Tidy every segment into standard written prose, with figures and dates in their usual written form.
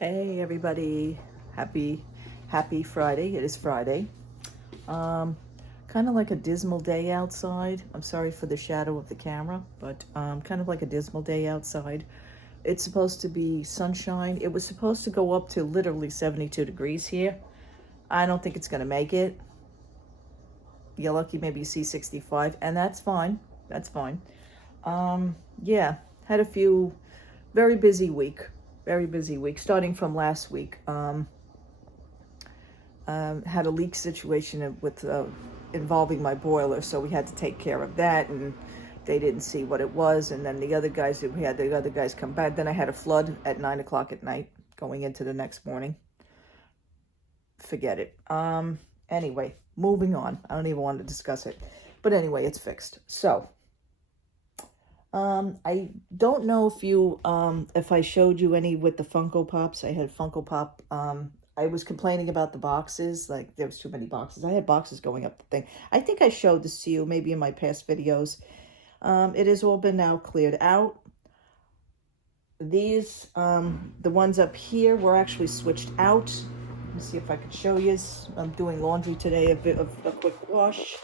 Hey everybody, happy Friday. It is Friday. Kind of like a dismal day outside. I'm sorry for the shadow of the camera, but kind of like a dismal day outside. It's supposed to be sunshine. It was supposed to go up to literally 72 degrees here. I don't think it's going to make it. You're lucky maybe you see 65, and that's fine. That's fine. Yeah, had a few very busy week. Very busy week, starting from last week. Had a leak situation with involving my boiler, so we had to take care of that, and they didn't see what it was. And then the other guys, we had the other guys come back. Then I had a flood at 9 o'clock at night, going into the next morning. Forget it. Anyway, moving on. I don't even want to discuss it, but anyway, it's fixed. So. I don't know if I showed you any with the Funko Pops. I had Funko Pop. I was complaining about the boxes, like there was too many boxes. I had boxes going up the thing. I think I showed this to you maybe in my past videos. It has all been now cleared out. These, the ones up here were actually switched out. Let me see if I can show you. I'm doing laundry today, a bit of a quick wash.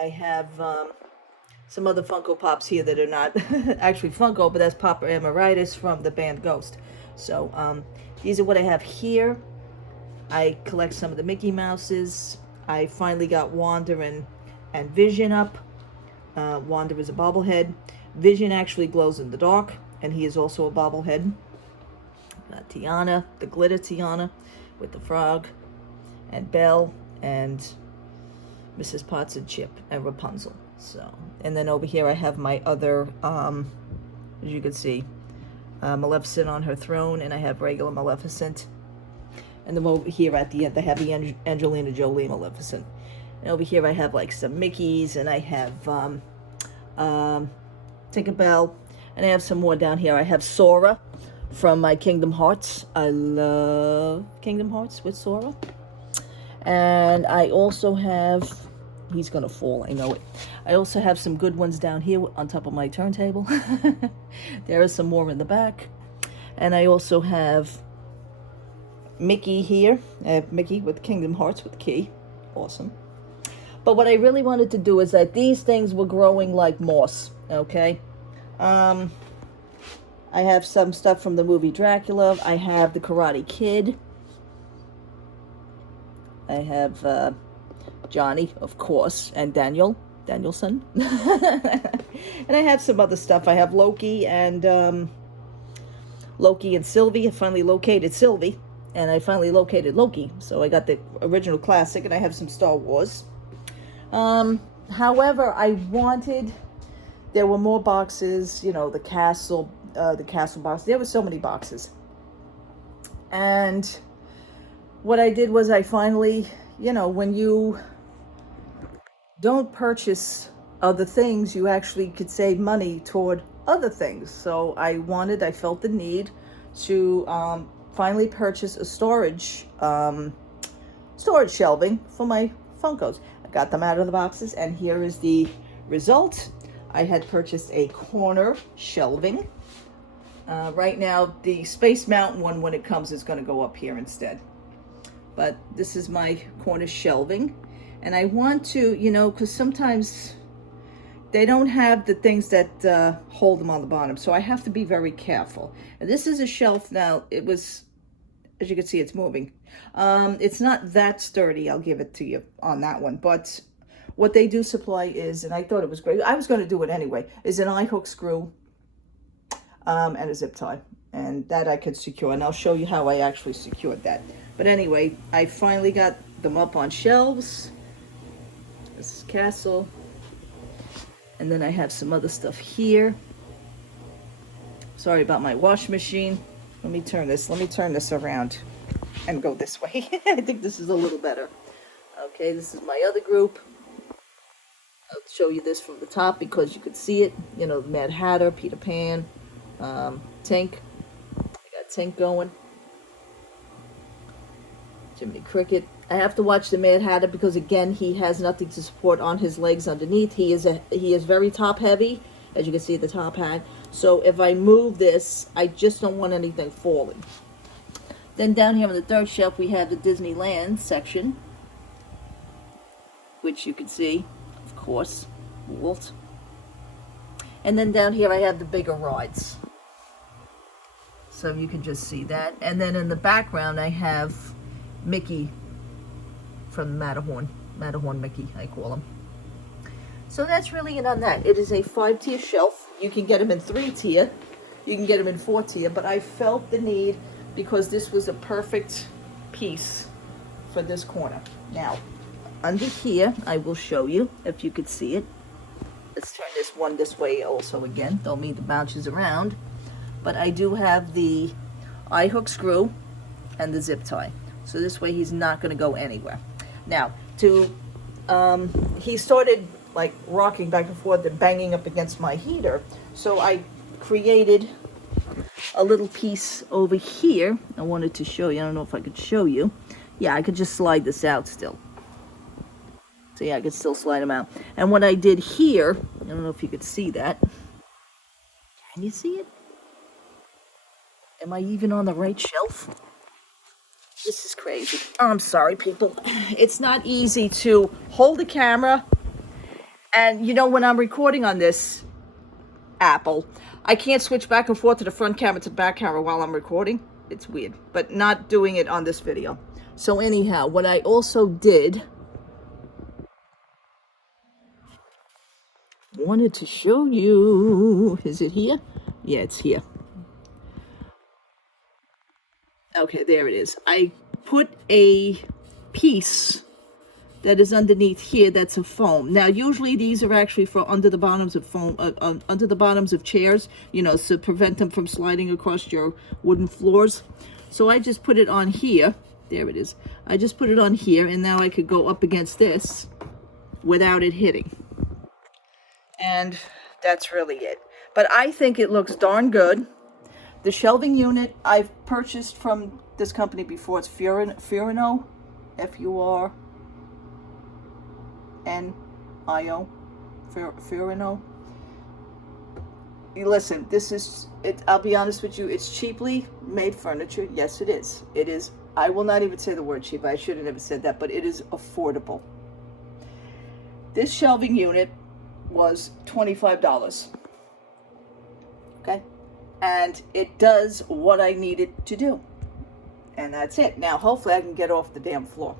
I have, some other Funko Pops here that are not actually Funko, but that's Papa Emeritus from the band Ghost. So these are what I have here. I collect some of the Mickey Mouses. I finally got Wanda and Vision up. Wanda is a bobblehead. Vision actually glows in the dark, and he is also a bobblehead. Tiana, the glitter Tiana with the frog, and Belle, and Mrs. Potts and Chip, and Rapunzel. So, and then over here I have my other, as you can see, Maleficent on her throne, and I have regular Maleficent. And then over here at the end, I have the Angelina Jolie Maleficent. And over here I have like some Mickeys, and I have Tinkerbell, and I have some more down here. I have Sora from my Kingdom Hearts. I love Kingdom Hearts with Sora. And I also have, he's gonna fall, I know it. I also have some good ones down here on top of my turntable. There is some more in the back. And I also have Mickey here. I have Mickey with Kingdom Hearts with Key. Awesome. But what I really wanted to do is that these things were growing like moss, okay? I have some stuff from the movie Dracula. I have the Karate Kid. I have Johnny, of course, and Danielson. And I have some other stuff. I have Loki and Sylvie. I finally located Sylvie, and I finally located Loki. So I got the original classic, and I have some Star Wars. However, there were more boxes, you know, the castle box. There were so many boxes. And what I did was I finally, you know, when you don't purchase other things, you actually could save money toward other things. So I felt the need to finally purchase a storage shelving for my Funkos. I got them out of the boxes, and here is the result. I had purchased a corner shelving. Right now, the Space Mountain one, when it comes, is going to go up here instead. But this is my corner shelving. And I want to, you know, because sometimes they don't have the things that hold them on the bottom. So I have to be very careful. And this is a shelf now. It was, as you can see, it's moving. It's not that sturdy. I'll give it to you on that one. But what they do supply is, and I thought it was great. I was going to do it anyway, is an eye hook screw and a zip tie. And that I could secure. And I'll show you how I actually secured that. But anyway, I finally got them up on shelves. This is Castle. And then I have some other stuff here. Sorry about my washing machine. Let me turn this around and go this way. I think this is a little better. Okay, this is my other group. I'll show you this from the top because you could see it. You know, the Mad Hatter, Peter Pan, Tink. I got Tink going. Jiminy Cricket. I have to watch the Mad Hatter because, again, he has nothing to support on his legs underneath. He is very top heavy, as you can see the top hat. So if I move this, I just don't want anything falling. Then down here on the third shelf, we have the Disneyland section, which you can see, of course, Walt. And then down here I have the bigger rides. So you can just see that. And then in the background I have Mickey from Matterhorn. Matterhorn Mickey, I call him. So that's really it on that. It is a 5-tier shelf. You can get them in 3-tier. You can get them in 4-tier. But I felt the need because this was a perfect piece for this corner. Now, under here, I will show you if you could see it. Let's turn this one this way also again. Don't mean to bounce around. But I do have the eye hook screw and the zip tie. So this way he's not going to go anywhere. Now, he started like rocking back and forth and banging up against my heater. So I created a little piece over here. I wanted to show you. I don't know if I could show you. Yeah, I could just slide this out still. So yeah, I could still slide them out. And what I did here, I don't know if you could see that. Can you see it? Am I even on the right shelf? This is crazy. Oh, I'm sorry, people. It's not easy to hold the camera. And, you know, when I'm recording on this Apple, I can't switch back and forth to the front camera to the back camera while I'm recording. It's weird, but not doing it on this video. So anyhow, what I also did, wanted to show you, is it here? Yeah, it's here. Okay, there it is. I put a piece that is underneath here that's a foam. Now, usually these are actually for under the bottoms of foam, under the bottoms of chairs, you know, to prevent them from sliding across your wooden floors. So I just put it on here. There it is. I just put it on here, and now I could go up against this without it hitting. And that's really it. But I think it looks darn good. The shelving unit I've purchased from this company before. It's Furino, F-U-R-N-I-O, Furino. Listen, this is it. I'll be honest with you. It's cheaply made furniture. Yes, it is. It is. I will not even say the word cheap. I should have never said that, but it is affordable. This shelving unit was $25. Okay. And it does what I need it to do. And that's it. Now, hopefully I can get off the damn floor.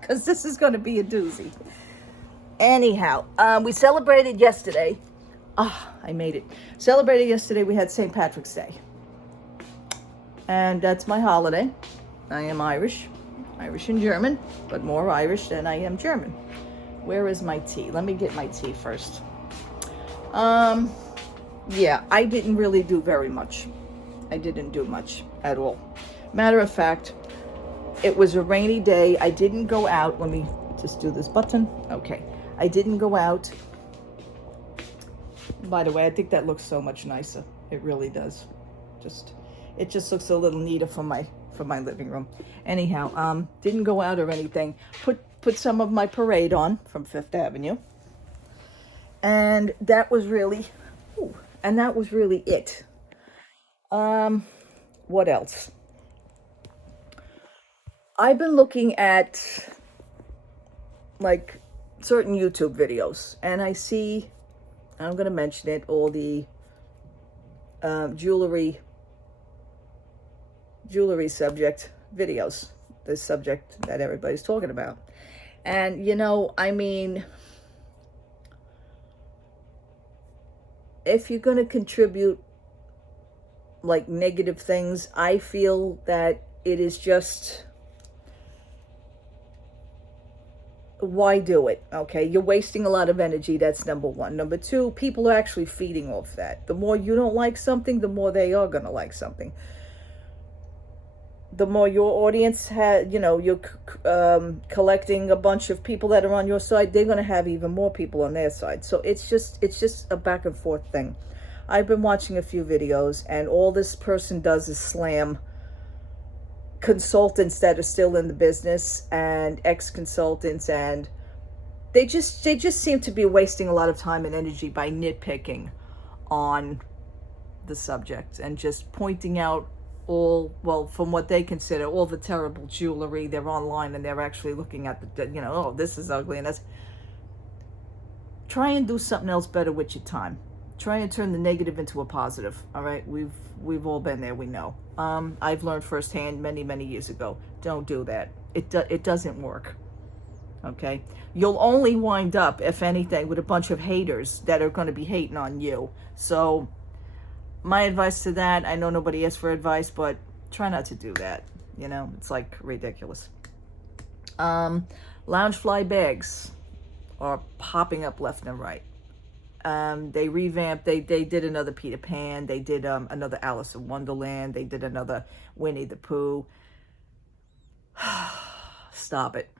Because this is going to be a doozy. Anyhow, we celebrated yesterday. I made it. Celebrated yesterday. We had St. Patrick's Day. And that's my holiday. I am Irish. Irish and German. But more Irish than I am German. Where is my tea? Let me get my tea first. Yeah, I didn't really do very much. I didn't do much at all. Matter of fact, it was a rainy day. I didn't go out. Let me just do this button. Okay. I didn't go out. By the way, I think that looks so much nicer. It really does. It just looks a little neater for my living room. Anyhow, didn't go out or anything. Put some of my parade on from Fifth Avenue. And that was really it. What else? I've been looking at like certain YouTube videos, and I see, I'm going to mention it, all the jewelry subject videos, the subject that everybody's talking about. And, you know, I mean, if you're going to contribute like negative things, I feel that it is just, why do it? Okay, you're wasting a lot of energy. That's number one. Number two, people are actually feeding off that. The more you don't like something, the more they are going to like something. The more your audience has, you know, you're collecting a bunch of people that are on your side, they're going to have even more people on their side. So it's just a back and forth thing. I've been watching a few videos, and all this person does is slam consultants that are still in the business and ex-consultants, and they just seem to be wasting a lot of time and energy by nitpicking on the subject and just pointing out all, well, from what they consider all the terrible jewelry. They're online and they're actually looking at the, oh, this is ugly and that's. Try and do something else better with your time. Try and turn the negative into a positive. All right, we've all been there. We know. I've learned firsthand many years ago. Don't do that. It doesn't work. Okay, you'll only wind up, if anything, with a bunch of haters that are going to be hating on you. So my advice to that, I know nobody asked for advice, but try not to do that. It's like ridiculous. Loungefly bags are popping up left and right. They revamped, they did another Peter Pan, they did another Alice in Wonderland, they did another Winnie the Pooh. Stop it.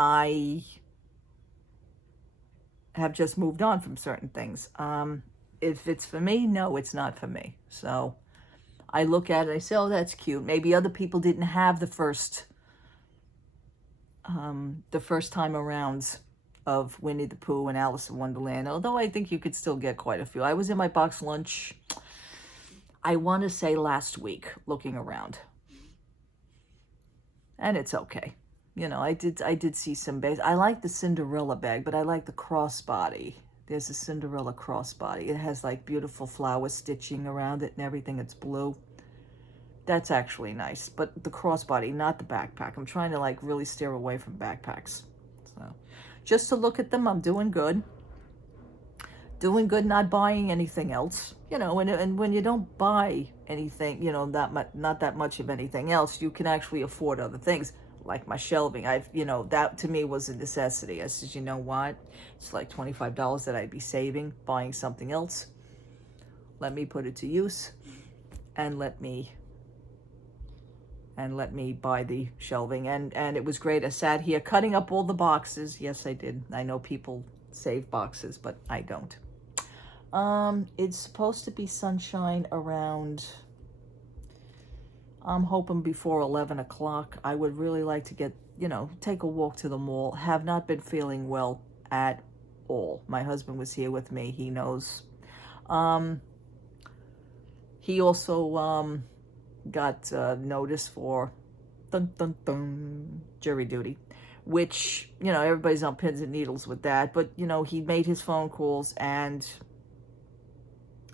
I have just moved on from certain things. If it's for me, no, it's not for me. So I look at it, I say, oh, that's cute. Maybe other people didn't have the first time arounds of Winnie the Pooh and Alice in Wonderland, although I think you could still get quite a few. I was in my box lunch, I want to say last week, looking around. And it's okay. I did see some bags. I like the Cinderella bag, but I like the crossbody. There's a Cinderella crossbody. It has like beautiful flower stitching around it and everything. It's blue. That's actually nice. But the crossbody, not the backpack. I'm trying to like really steer away from backpacks. So just to look at them, I'm doing good. Doing good, not buying anything else. And when you don't buy anything, not that much of anything else, you can actually afford other things. Like my shelving, that to me was a necessity. I said, you know what? It's like $25 that I'd be saving buying something else. Let me put it to use, and let me buy the shelving. And it was great. I sat here cutting up all the boxes. Yes, I did. I know people save boxes, but I don't. It's supposed to be sunshine around, I'm hoping before 11 o'clock. I would really like to get, take a walk to the mall. Have not been feeling well at all. My husband was here with me. He knows. He also got notice for jury duty, which, everybody's on pins and needles with that. But, he made his phone calls and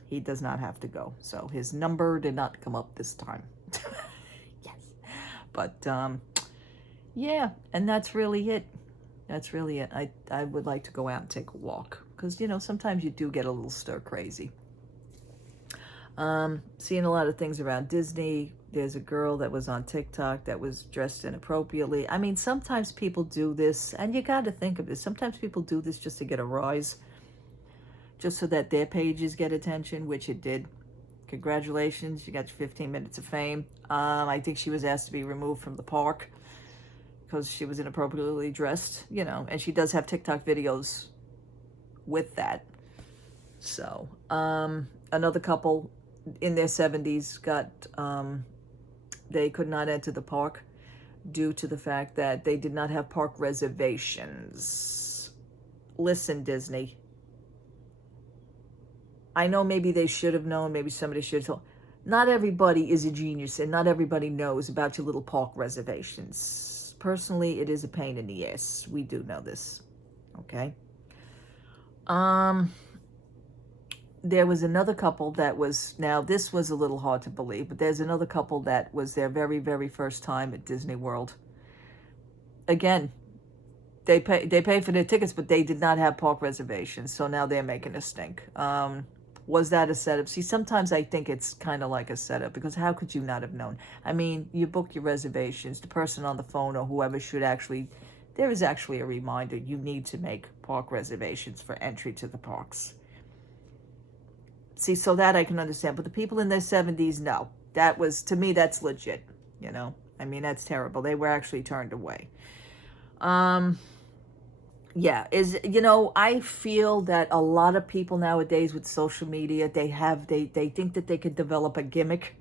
he does not have to go. So his number did not come up this time. Yes. But yeah, and that's really it. I would like to go out and take a walk because, sometimes you do get a little stir crazy. Seeing a lot of things around Disney. There's a girl that was on TikTok that was dressed inappropriately. I mean, sometimes people do this, and you got to think of this. Sometimes people do this just to get a rise, just so that their pages get attention, which it did. Congratulations, you got your 15 minutes of fame. I think she was asked to be removed from the park because she was inappropriately dressed, and she does have TikTok videos with that. So, another couple in their 70s got, they could not enter the park due to the fact that they did not have park reservations. Listen, Disney. I know maybe they should have known, maybe somebody should have told. Not everybody is a genius and not everybody knows about your little park reservations. Personally, it is a pain in the ass. We do know this. Okay? There was another couple that was, now this was a little hard to believe, but there's another couple that was their very first time at Disney World. Again, they paid for their tickets, but they did not have park reservations, so now they're making a stink. Was that a setup? See, sometimes I think it's kind of like a setup, because how could you not have known? I mean, you book your reservations. The person on the phone or whoever should actually, there is actually a reminder. You need to make park reservations for entry to the parks. See, so that I can understand. But the people in their 70s, no. That was, to me, that's legit. I mean, that's terrible. They were actually turned away. Yeah, I feel that a lot of people nowadays with social media, they think that they could develop a gimmick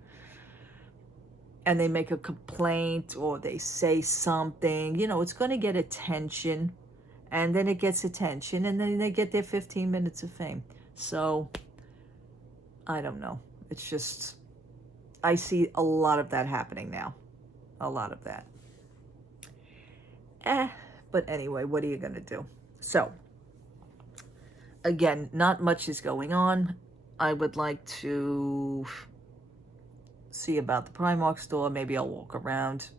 and they make a complaint or they say something, it's going to get attention and then it gets attention, and then they get their 15 minutes of fame. So, I don't know. It's just, I see a lot of that happening now. A lot of that. But anyway, what are you going to do? So, again, not much is going on. I would like to see about the Primark store. Maybe I'll walk around.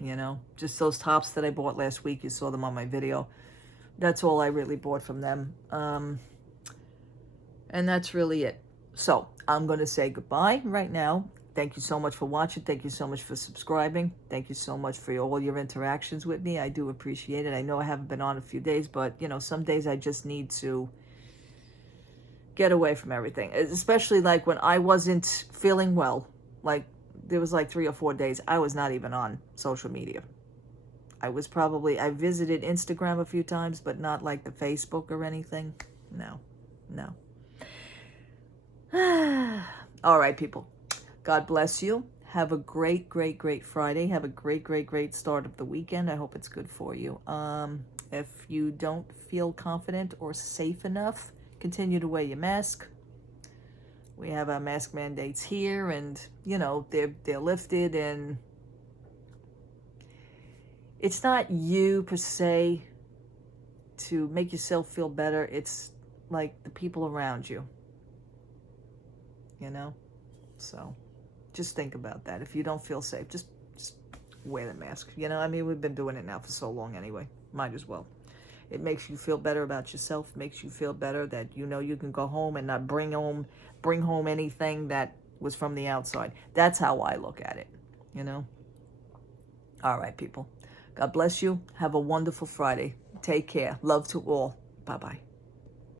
You know, just those tops that I bought last week. You saw them on my video. That's all I really bought from them. And that's really it. So, I'm going to say goodbye right now. Thank you so much for watching. Thank you so much for subscribing. Thank you so much for all your interactions with me. I do appreciate it. I know I haven't been on a few days, but, you know, some days I just need to get away from everything. Especially like when I wasn't feeling well. Like, there was like 3 or 4 days I was not even on social media. I visited Instagram a few times, but not like the Facebook or anything. No. All right, people. God bless you. Have a great, great, great Friday. Have a great, great, great start of the weekend. I hope it's good for you. If you don't feel confident or safe enough, continue to wear your mask. We have our mask mandates here, and, you know, they're lifted, and it's not you per se to make yourself feel better. It's like the people around you, you know? So just think about that. If you don't feel safe, just wear the mask. You know, I mean, we've been doing it now for so long anyway. Might as well. It makes you feel better about yourself. Makes you feel better that you know you can go home and not bring home anything that was from the outside. That's how I look at it, you know? All right, people. God bless you. Have a wonderful Friday. Take care. Love to all. Bye-bye.